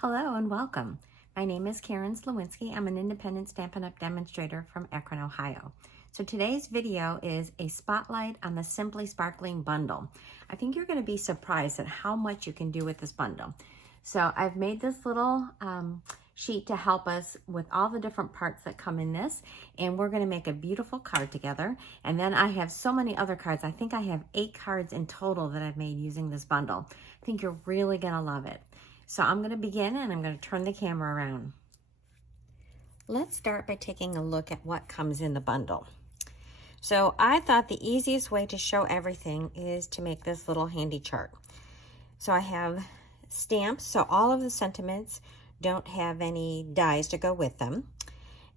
Hello and welcome. My name is Karen Sliwinski. I'm an independent Stampin' Up! Demonstrator from Akron, Ohio. So today's video is a spotlight on the Simply Sparkling bundle. I think you're going to be surprised at how much you can do with this bundle. So I've made this little sheet to help us with all the different parts that come in this, and we're going to make a beautiful card together. And then I have so many other cards. I think I have 8 cards in total that I've made using this bundle. I think you're really going to love it. So I'm going to begin and I'm going to turn the camera around. Let's start by taking a look at what comes in the bundle. So I thought the easiest way to show everything is to make this little handy chart. So I have stamps, so all of the sentiments don't have any dies to go with them.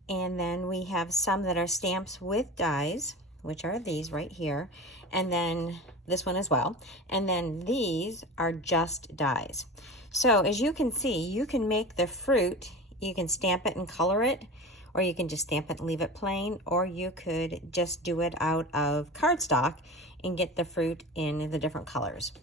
And then we have some that are stamps with dies, which are these right here, and then this one as well. And then these are just dies. So as you can see, you can make the fruit, you can stamp it and color it, or you can just stamp it and leave it plain, or you could just do it out of cardstock and get the fruit in the different colors.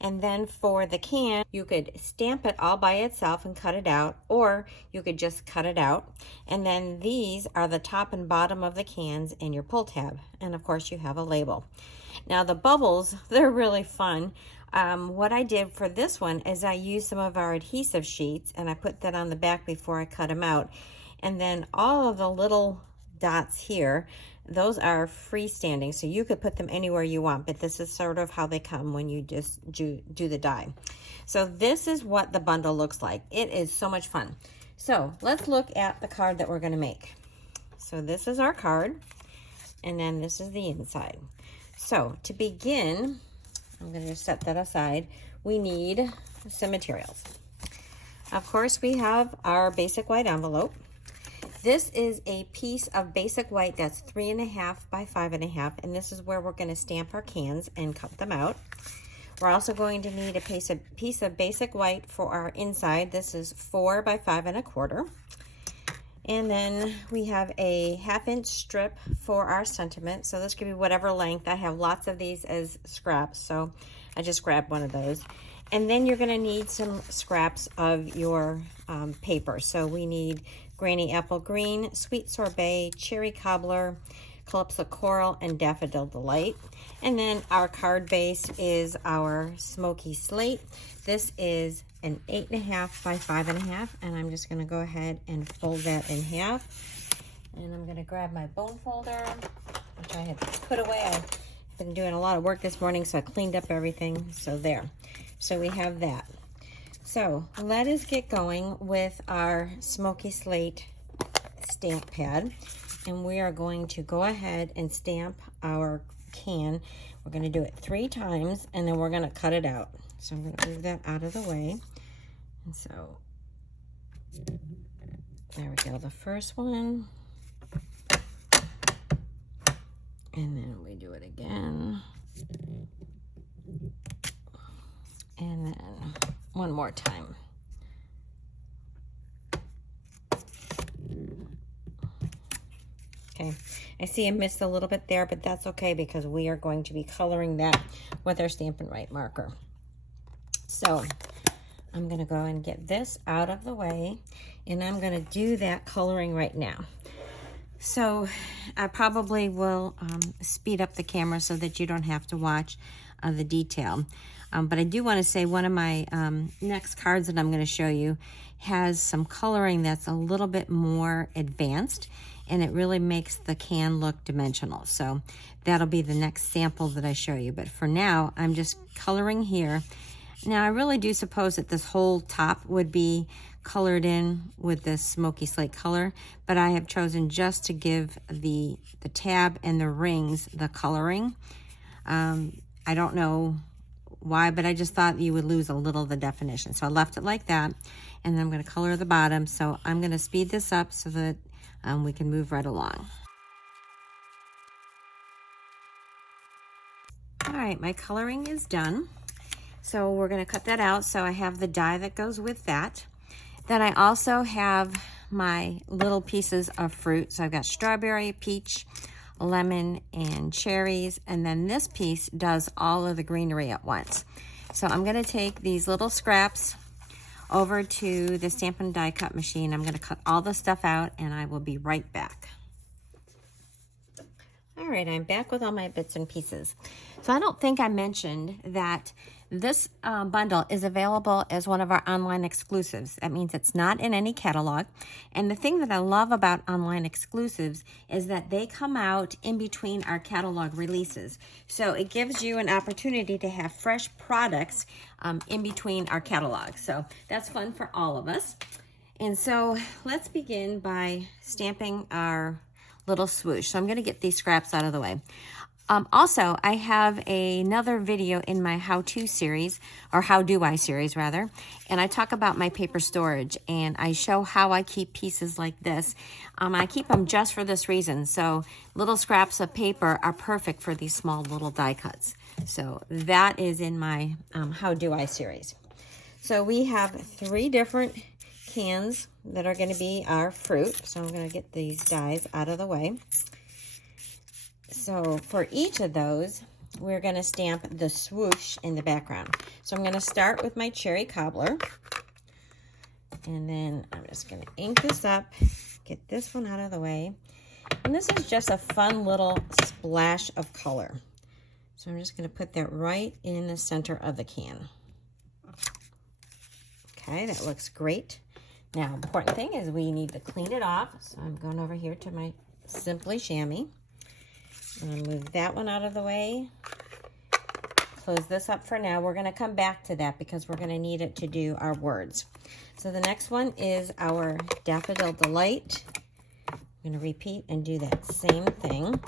And then for the can, you could stamp it all by itself and cut it out, or you could just cut it out. And then these are the top and bottom of the cans in your pull tab. And of course you have a label. Now the bubbles, they're really fun. What I did for this one is I used some of our adhesive sheets and I put that on the back before I cut them out. And then all of the little dots here, those are freestanding, so you could put them anywhere you want, but this is sort of how they come when you just do the die. So this is what the bundle looks like. It is so much fun. So let's look at the card that we're going to make. So this is our card, and then this is the inside. So to begin, I'm going to just set that aside. We need some materials. Of course, we have our basic white envelope. This is a piece of basic white that's 3.5 by 5.5, and this is where we're going to stamp our cans and cut them out. We're also going to need a piece of basic white for our inside. This is 4 by 5.25. And then we have a 1/2 inch strip for our sentiment. So this could be whatever length. I have lots of these as scraps, so I just grabbed one of those. And then you're going to need some scraps of your paper. So we need Granny Apple Green, Sweet Sorbet, Cherry Cobbler, Calypso Coral, and Daffodil Delight. And then our card base is our Smoky Slate. This is an 8.5 by 5.5, and I'm just going to go ahead and fold that in half. And I'm going to grab my bone folder, which I had put away. I've been doing a lot of work this morning, so I cleaned up everything. So there. So we have that. So let us get going with our Smoky Slate stamp pad. And we are going to go ahead and stamp our can. We're going to do it 3 times, and then we're going to cut it out. So I'm going to move that out of the way. And so there we go, the first one. And then we do it again. And then one more time. Okay, I see I missed a little bit there, but that's okay because we are going to be coloring that with our Stampin' Right marker. So I'm going to go and get this out of the way, and I'm going to do that coloring right now. So I probably will speed up the camera so that you don't have to watch the detail. But I do want to say one of my next cards that I'm going to show you has some coloring that's a little bit more advanced, and it really makes the can look dimensional. So that'll be the next sample that I show you. But for now, I'm just coloring here. Now, I really do suppose that this whole top would be colored in with this Smoky Slate color, but I have chosen just to give the tab and the rings the coloring. I don't know why, but I just thought you would lose a little of the definition. So I left it like that, and then I'm going to color the bottom. So I'm going to speed this up so that we can move right along. All right, my coloring is done. So we're going to cut that out. So I have the die that goes with that. Then I also have my little pieces of fruit. So I've got strawberry, peach, lemon, and cherries. And then this piece does all of the greenery at once. So I'm going to take these little scraps over to the Stampin' Die Cut machine. I'm going to cut all the stuff out, and I will be right back. All right, I'm back with all my bits and pieces. So I don't think I mentioned that this bundle is available as one of our online exclusives. That means it's not in any catalog. And the thing that I love about online exclusives is that they come out in between our catalog releases. So it gives you an opportunity to have fresh products in between our catalog. So that's fun for all of us. And so let's begin by stamping our little swoosh. So I'm going to get these scraps out of the way. Also, I have another video in my how-to series, or how do I series rather, and I talk about my paper storage, and I show how I keep pieces like this. I keep them just for this reason. So little scraps of paper are perfect for these small little die cuts. So that is in my how do I series. So we have 3 different cans that are going to be our fruit. So I'm going to get these dies out of the way. So for each of those, we're going to stamp the swoosh in the background. So I'm going to start with my cherry cobbler. And then I'm just going to ink this up, get this one out of the way. And this is just a fun little splash of color. So I'm just going to put that right in the center of the can. Okay, that looks great. Now, important thing is we need to clean it off. So I'm going over here to my Simply Chamois. I'm going to move that one out of the way. Close this up for now. We're going to come back to that because we're going to need it to do our words. So the next one is our Daffodil Delight. I'm going to repeat and do that same thing.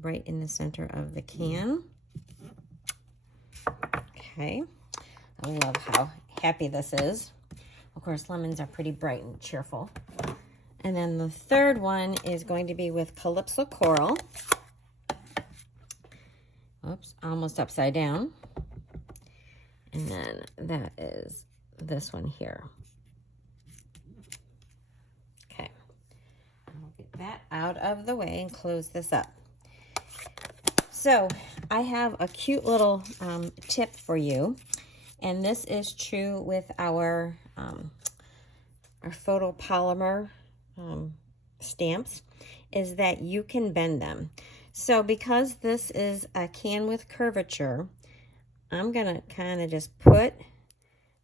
Right in the center of the can. Okay. I love how happy this is. Of course, lemons are pretty bright and cheerful. And then the third one is going to be with Calypso Coral. Oops, almost upside down. And then that is this one here. Okay. I'll get that out of the way and close this up. So I have a cute little tip for you. And this is true with our photopolymer stamps, is that you can bend them. So because this is a can with curvature, I'm going to kind of just put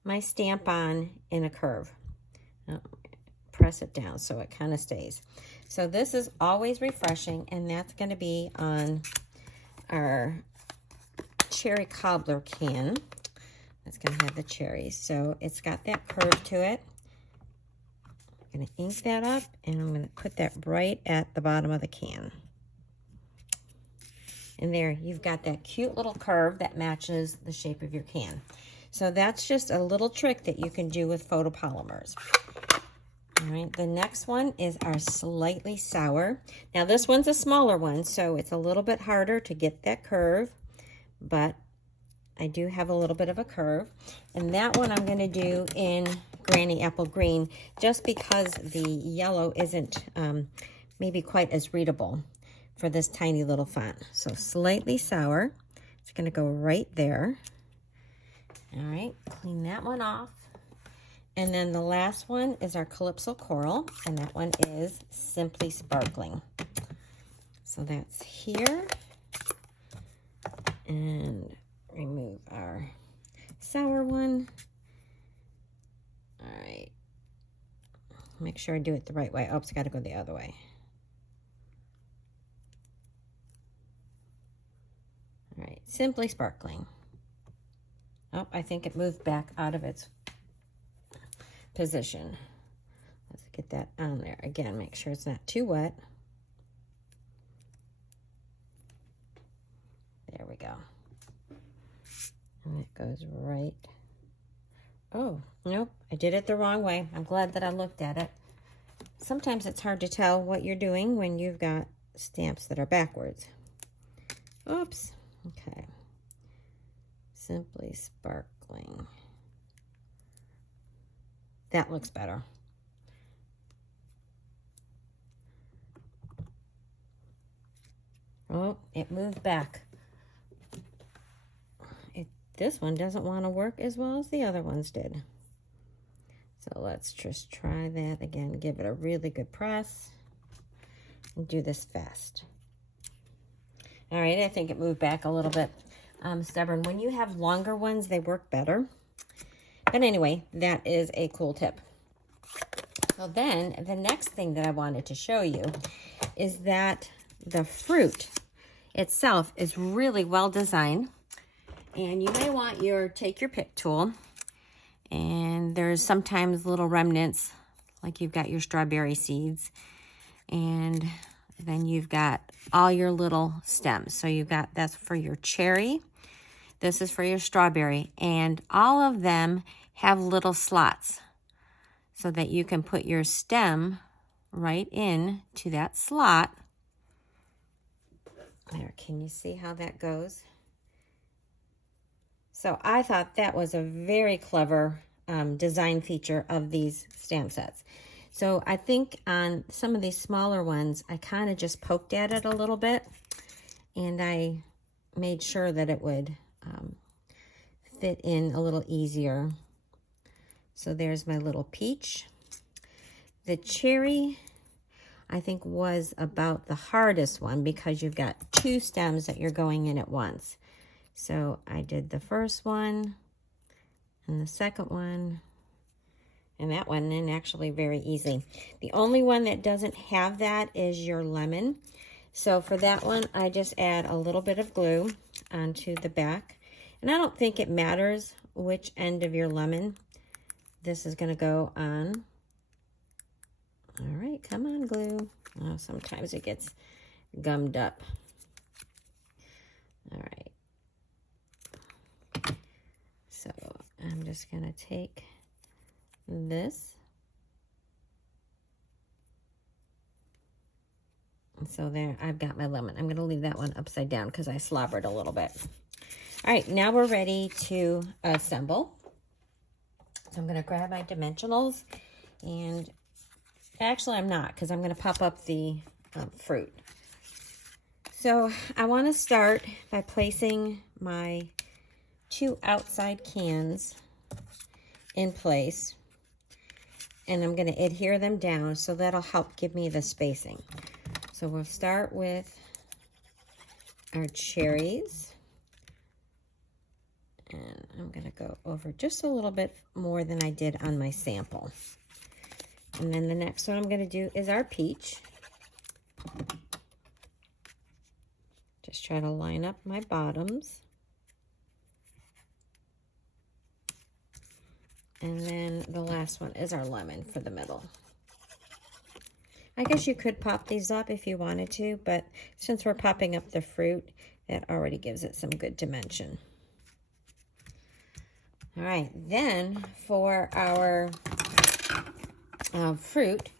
my stamp on in a curve. Press it down so it kind of stays. So this is always refreshing, and that's going to be on our cherry cobbler can. It's going to have the cherries. So it's got that curve to it. I'm going to ink that up, and I'm going to put that right at the bottom of the can. And there, you've got that cute little curve that matches the shape of your can. So that's just a little trick that you can do with photopolymers. All right, the next one is our Slightly Sour. Now this one's a smaller one, so it's a little bit harder to get that curve, but I do have a little bit of a curve. And that one I'm going to do in Granny Apple Green, just because the yellow isn't maybe quite as readable for this tiny little font. So Slightly Sour, it's going to go right there. All right, clean that one off. And then the last one is our Calypso Coral, and that one is Simply Sparkling. So that's here. And remove our sour one. All right. Make sure I do it the right way. Oops, got to go the other way. All right, Simply Sparkling. Oh, I think it moved back out of its position. Let's get that on there. Again, make sure it's not too wet. There we go. And it goes right. Oh, nope, I did it the wrong way. I'm glad that I looked at it. Sometimes it's hard to tell what you're doing when you've got stamps that are backwards. Oops. Okay. Simply Sparkling. That looks better. Oh, it moved back. this one doesn't want to work as well as the other ones did. So let's just try that again. Give it a really good press and do this fast. All right, I think it moved back a little bit stubborn. When you have longer ones, they work better. But anyway, that is a cool tip. So then the next thing that I wanted to show you is that the fruit itself is really well designed. And you may want take your pick tool, and there's sometimes little remnants, like you've got your strawberry seeds, and then you've got all your little stems. So you've got, that's for your cherry, this is for your strawberry, and all of them have little slots so that you can put your stem right in to that slot. There, can you see how that goes? So I thought that was a very clever design feature of these stamp sets. So I think on some of these smaller ones, I kind of just poked at it a little bit, and I made sure that it would fit in a little easier. So there's my little peach. The cherry, I think, was about the hardest one because you've got two stems that you're going in at once. So I did the first one and the second one, and that went in actually very easy. The only one that doesn't have that is your lemon. So for that one, I just add a little bit of glue onto the back. And I don't think it matters which end of your lemon this is going to go on. All right, come on, glue. Oh, sometimes it gets gummed up. All right. So I'm just going to take this. And so there, I've got my lemon. I'm going to leave that one upside down because I slobbered a little bit. All right, now we're ready to assemble. So I'm going to grab my dimensionals, and actually I'm not, because I'm going to pop up the fruit. So I want to start by placing my two outside cans in place, and I'm going to adhere them down, so that'll help give me the spacing. So we'll start with our cherries, and I'm going to go over just a little bit more than I did on my sample. And then the next one I'm going to do is our peach. Just try to line up my bottoms. And then the last one is our lemon for the middle. I guess you could pop these up if you wanted to, but since we're popping up the fruit, that already gives it some good dimension. All right, then for our fruit,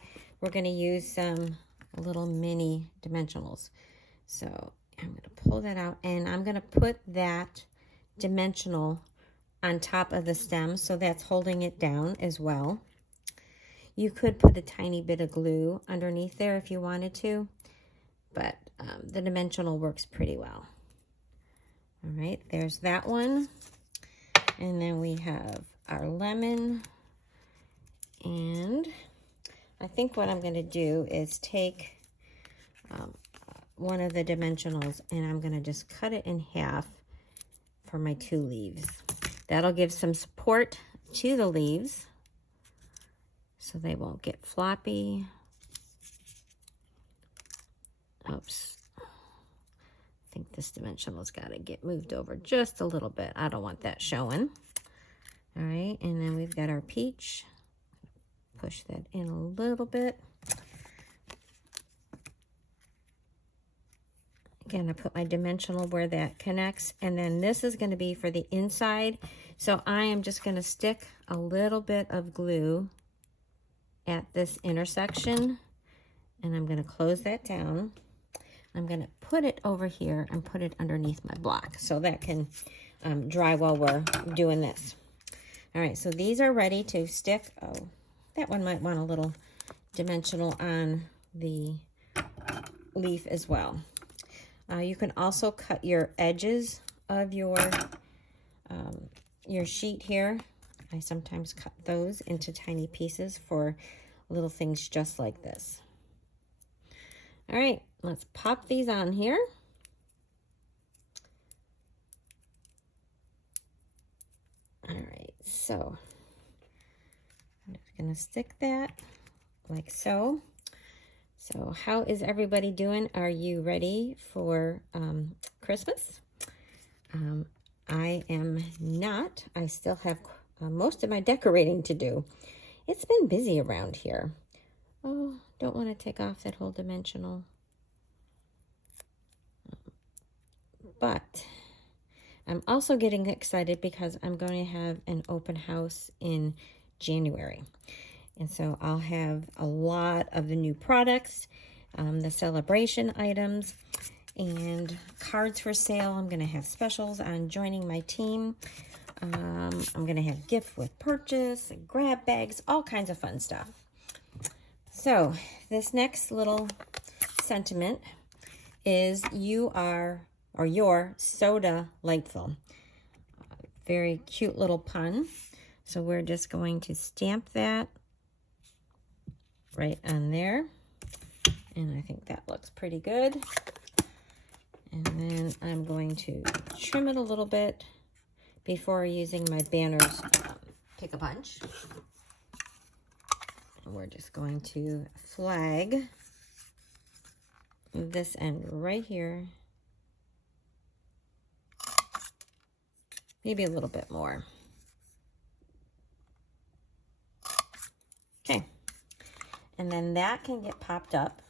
we're going to use some little mini dimensionals. So I'm going to pull that out, and I'm going to put that dimensional on top of the stem, so that's holding it down as well. You could put a tiny bit of glue underneath there if you wanted to, but the dimensional works pretty well. All right, there's that one. And then we have our lemon. And I think what I'm going to do is take one of the dimensionals, and I'm going to just cut it in half for my two leaves. That'll give some support to the leaves so they won't get floppy. Oops. I think this dimensional's got to get moved over just a little bit. I don't want that showing. All right, and then we've got our peach. Push that in a little bit. Again, I put my dimensional where that connects, and then this is going to be for the inside. So I am just going to stick a little bit of glue at this intersection, and I'm going to close that down. I'm going to put it over here and put it underneath my block so that can dry while we're doing this. All right, so these are ready to stick. Oh, that one might want a little dimensional on the leaf as well. You can also cut your edges of your your sheet here, I sometimes cut those into tiny pieces for little things just like this. All right, let's pop these on here. All right, so I'm just gonna stick that like so. So how is everybody doing? Are you ready for Christmas? I am not. I still have most of my decorating to do. It's been busy around here. Oh, don't want to take off that whole dimensional. But I'm also getting excited because I'm going to have an open house in January. And so I'll have a lot of the new products, the celebration items, and cards for sale. I'm going to have specials on joining my team. I'm going to have gift with purchase, grab bags, all kinds of fun stuff. So this next little sentiment is you're so delightful. Very cute little pun. So we're just going to stamp that right on there. And I think that looks pretty good. And then I'm going to trim it a little bit before using my banners Pick-a-Punch. And we're just going to flag this end right here. Maybe a little bit more. Okay. And then that can get popped up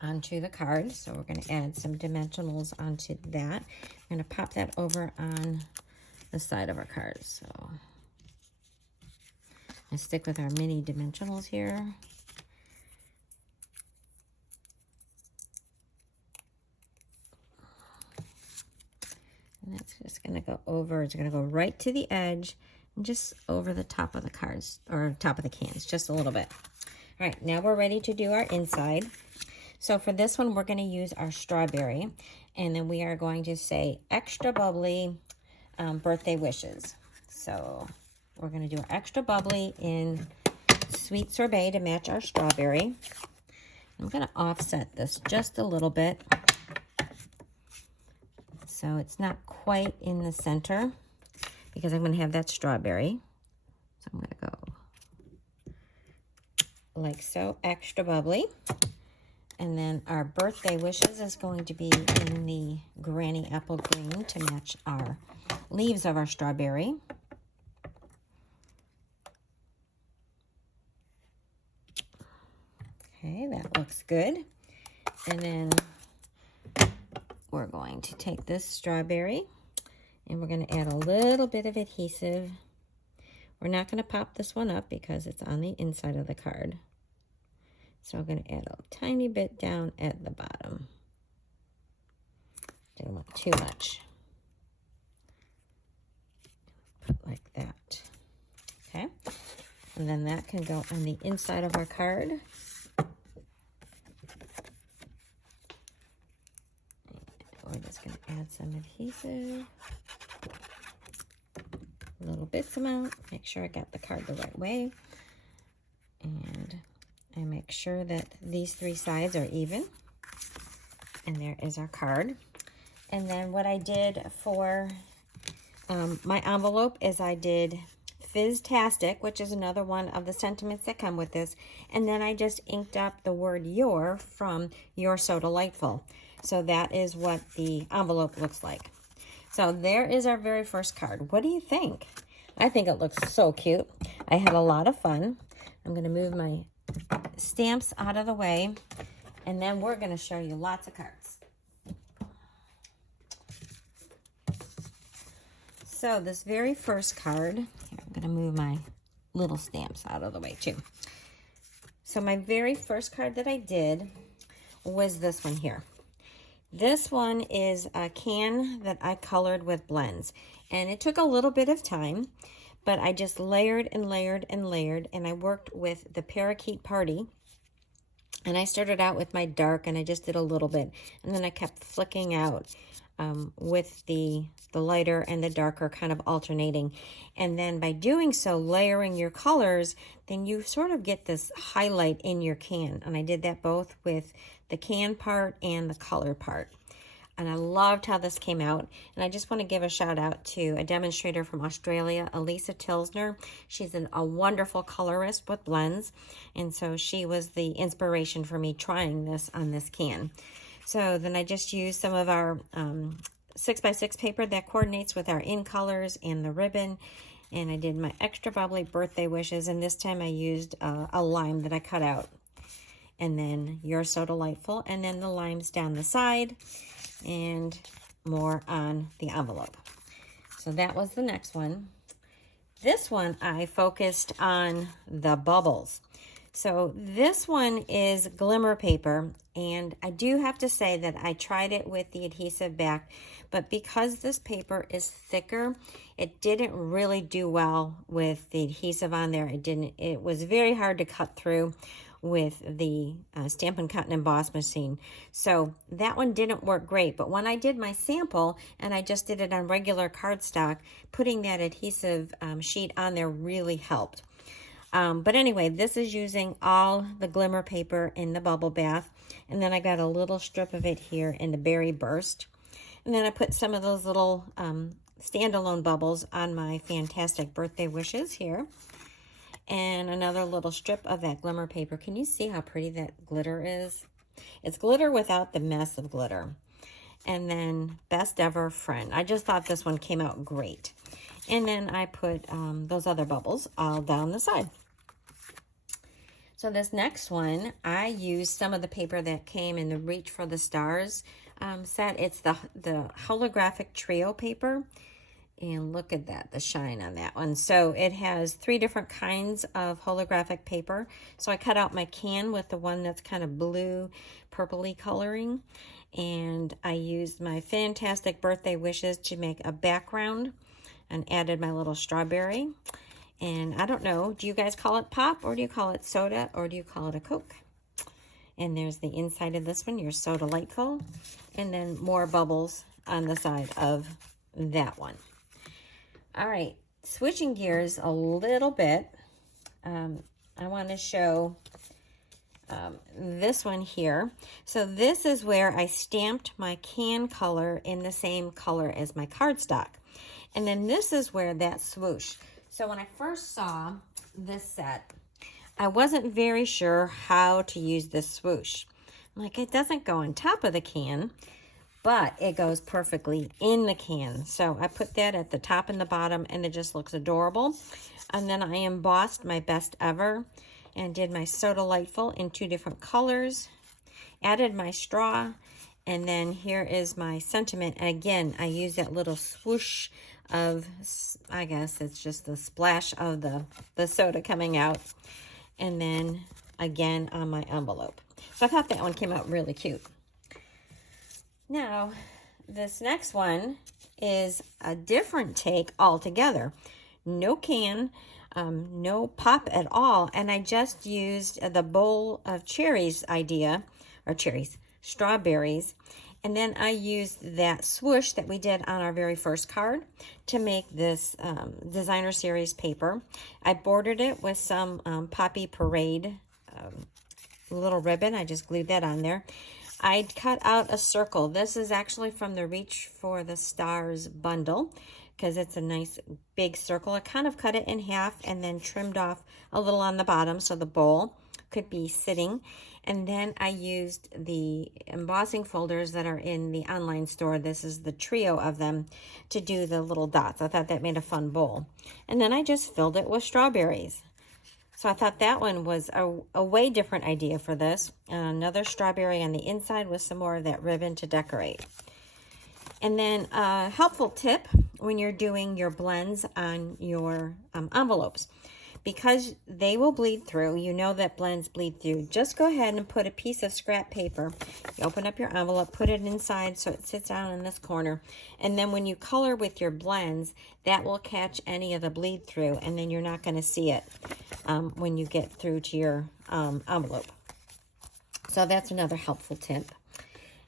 onto the card. So we're going to add some dimensionals onto that. I'm going to pop that over on the side of our card. So I stick with our mini dimensionals here. And that's just going to go over. It's going to go right to the edge and just over the top of the cards, or top of the cans, just a little bit. All right, now we're ready to do our inside. So for this one, we're going to use our strawberry, and then we are going to say extra bubbly birthday wishes. So we're going to do extra bubbly in sweet sorbet to match our strawberry. I'm going to offset this just a little bit so it's not quite in the center because I'm going to have that strawberry. So I'm going to go like so, extra bubbly. And then our birthday wishes is going to be in the granny apple green to match our leaves of our strawberry. Okay, that looks good. And then we're going to take this strawberry and we're going to add a little bit of adhesive. We're not going to pop this one up because it's on the inside of the card. So I'm going to add a tiny bit down at the bottom. Don't want too much. Put like that. Okay. And then that can go on the inside of our card. We're just going to add some adhesive. Little bits amount. Make sure I got the card the right way. And I make sure that these three sides are even. And there is our card. And then what I did for my envelope is I did Fizztastic, which is another one of the sentiments that come with this. And then I just inked up the word your from You're So Delightful. So that is what the envelope looks like. So there is our very first card. What do you think? I think it looks so cute. I had a lot of fun. I'm going to move my stamps out of the way, and then we're going to show you lots of cards. So this very first card, here, I'm going to move my little stamps out of the way too. So my very first card that I did was this one here. This one is a can that I colored with blends, and it took a little bit of time, but I just layered and layered and layered, and I worked with the Parakeet Party, and I started out with my dark, and I just did a little bit, and then I kept flicking out with the lighter and the darker kind of alternating. And then by doing so, layering your colors, then you sort of get this highlight in your can. And I did that both with the can part and the color part. And I loved how this came out. And I just want to give a shout out to a demonstrator from Australia, Elisa Tilsner. She's a wonderful colorist with blends. And so she was the inspiration for me trying this on this can. So then I just used some of our 6x6 paper that coordinates with our in colors and the ribbon. And I did my extra bubbly birthday wishes. And this time I used a lime that I cut out. And then You're So Delightful. And then the limes down the side. And more on the envelope. So that was the next one. This one I focused on the bubbles. So this one is glimmer paper, and I do have to say that I tried it with the adhesive back, but because this paper is thicker, it didn't really do well with the adhesive on there. It was very hard to cut through with the Stampin' Cut and Emboss machine. So that one didn't work great. But when I did my sample and I just did it on regular cardstock, putting that adhesive sheet on there really helped. But anyway, this is using all the glimmer paper in the bubble bath. And then I got a little strip of it here in the Berry Burst. And then I put some of those little standalone bubbles on my Fantastic Birthday Wishes here. And another little strip of that glimmer paper. Can you see how pretty that glitter is? It's glitter without the mess of glitter. And then Best Ever Friend. I just thought this one came out great. And then I put those other bubbles all down the side. So this next one, I used some of the paper that came in the Reach for the Stars set. It's the holographic trio paper. And look at that, the shine on that one. So it has 3 different kinds of holographic paper. So I cut out my can with the one that's kind of blue, purpley coloring. And I used my Fantastic Birthday Wishes to make a background and added my little strawberry. And I don't know, do you guys call it pop, or do you call it soda, or do you call it a Coke? And there's the inside of this one, You're So Delightful. And then more bubbles on the side of that one. All right, switching gears a little bit, I want to show this one here. So this is where I stamped my can color in the same color as my cardstock. And then this is where that swoosh. So when I first saw this set, I wasn't very sure how to use this swoosh. I'm like, it doesn't go on top of the can, but it goes perfectly in the can. So I put that at the top and the bottom, and it just looks adorable. And then I embossed my Best Ever and did my So Delightful in 2 different colors, added my straw, and then here is my sentiment. And again, I use that little swoosh of, I guess it's just the splash of the soda coming out. And then again on my envelope. So I thought that one came out really cute. Now, this next one is a different take altogether. No can, no pop at all, and I just used the bowl of cherries idea, or strawberries, and then I used that swoosh that we did on our very first card to make this designer series paper. I bordered it with some Poppy Parade little ribbon. I just glued that on there. I cut out a circle. This is actually from the Reach for the Stars bundle because it's a nice big circle. I kind of cut it in half and then trimmed off a little on the bottom so the bowl could be sitting. And then I used the embossing folders that are in the online store. This is the trio of them to do the little dots. I thought that made a fun bowl. And then I just filled it with strawberries. So I thought that one was a way different idea for this. Another strawberry on the inside with some more of that ribbon to decorate. And then a helpful tip when you're doing your blends on your envelopes. Because they will bleed through, you know that blends bleed through, just go ahead and put a piece of scrap paper. You open up your envelope, put it inside so it sits down in this corner. And then when you color with your blends, that will catch any of the bleed through, and then you're not going to see it when you get through to your envelope. So that's another helpful tip.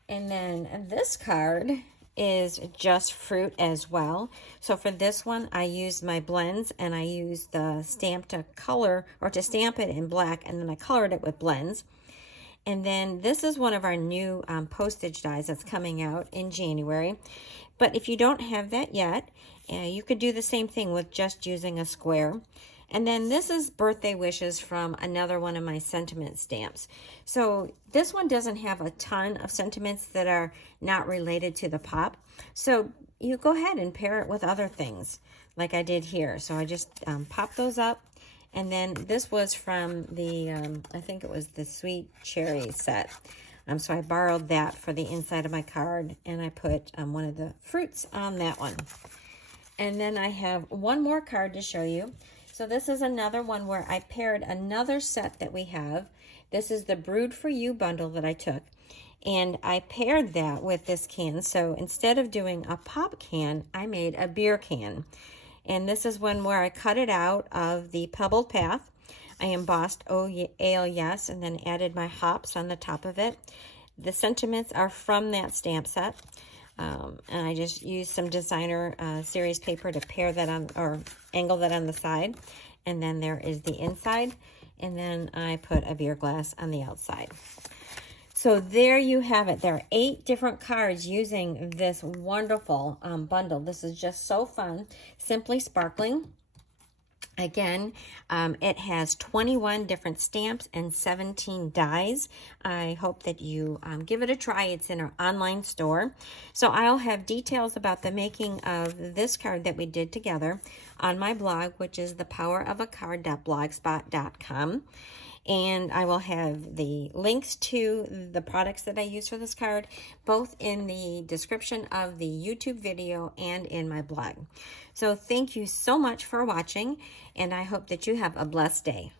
And then this card is just fruit as well. So for this one, I used my blends, and I used the stamp to color, or to stamp it in black, and then I colored it with blends. And then this is one of our new postage dies that's coming out in January. But if you don't have that yet, you could do the same thing with just using a square. And then this is birthday wishes from another one of my sentiment stamps. So this one doesn't have a ton of sentiments that are not related to the pop. So you go ahead and pair it with other things like I did here. So I just pop those up. And then this was from the, I think it was the Sweet Cherry set. So I borrowed that for the inside of my card, and I put one of the fruits on that one. And then I have one more card to show you. So this is another one where I paired another set that we have. This is the Brewed For You bundle that I took, and I paired that with this can. So instead of doing a pop can, I made a beer can. And this is one where I cut it out of the Pebbled Path. I embossed Ale Yes, and then added my hops on the top of it. The sentiments are from that stamp set. And I just used some designer series paper to pair that on, or angle that on the side. And then there is the inside. And then I put a beer glass on the outside. So there you have it. There are 8 different cards using this wonderful bundle. This is just so fun. Simply Sparkling. Again, it has 21 different stamps and 17 dies. I hope that you give it a try. It's in our online store. So I'll have details about the making of this card that we did together on my blog, which is thepowerofacard.blogspot.com. And I will have the links to the products that I use for this card, both in the description of the YouTube video and in my blog. So thank you so much for watching, and I hope that you have a blessed day.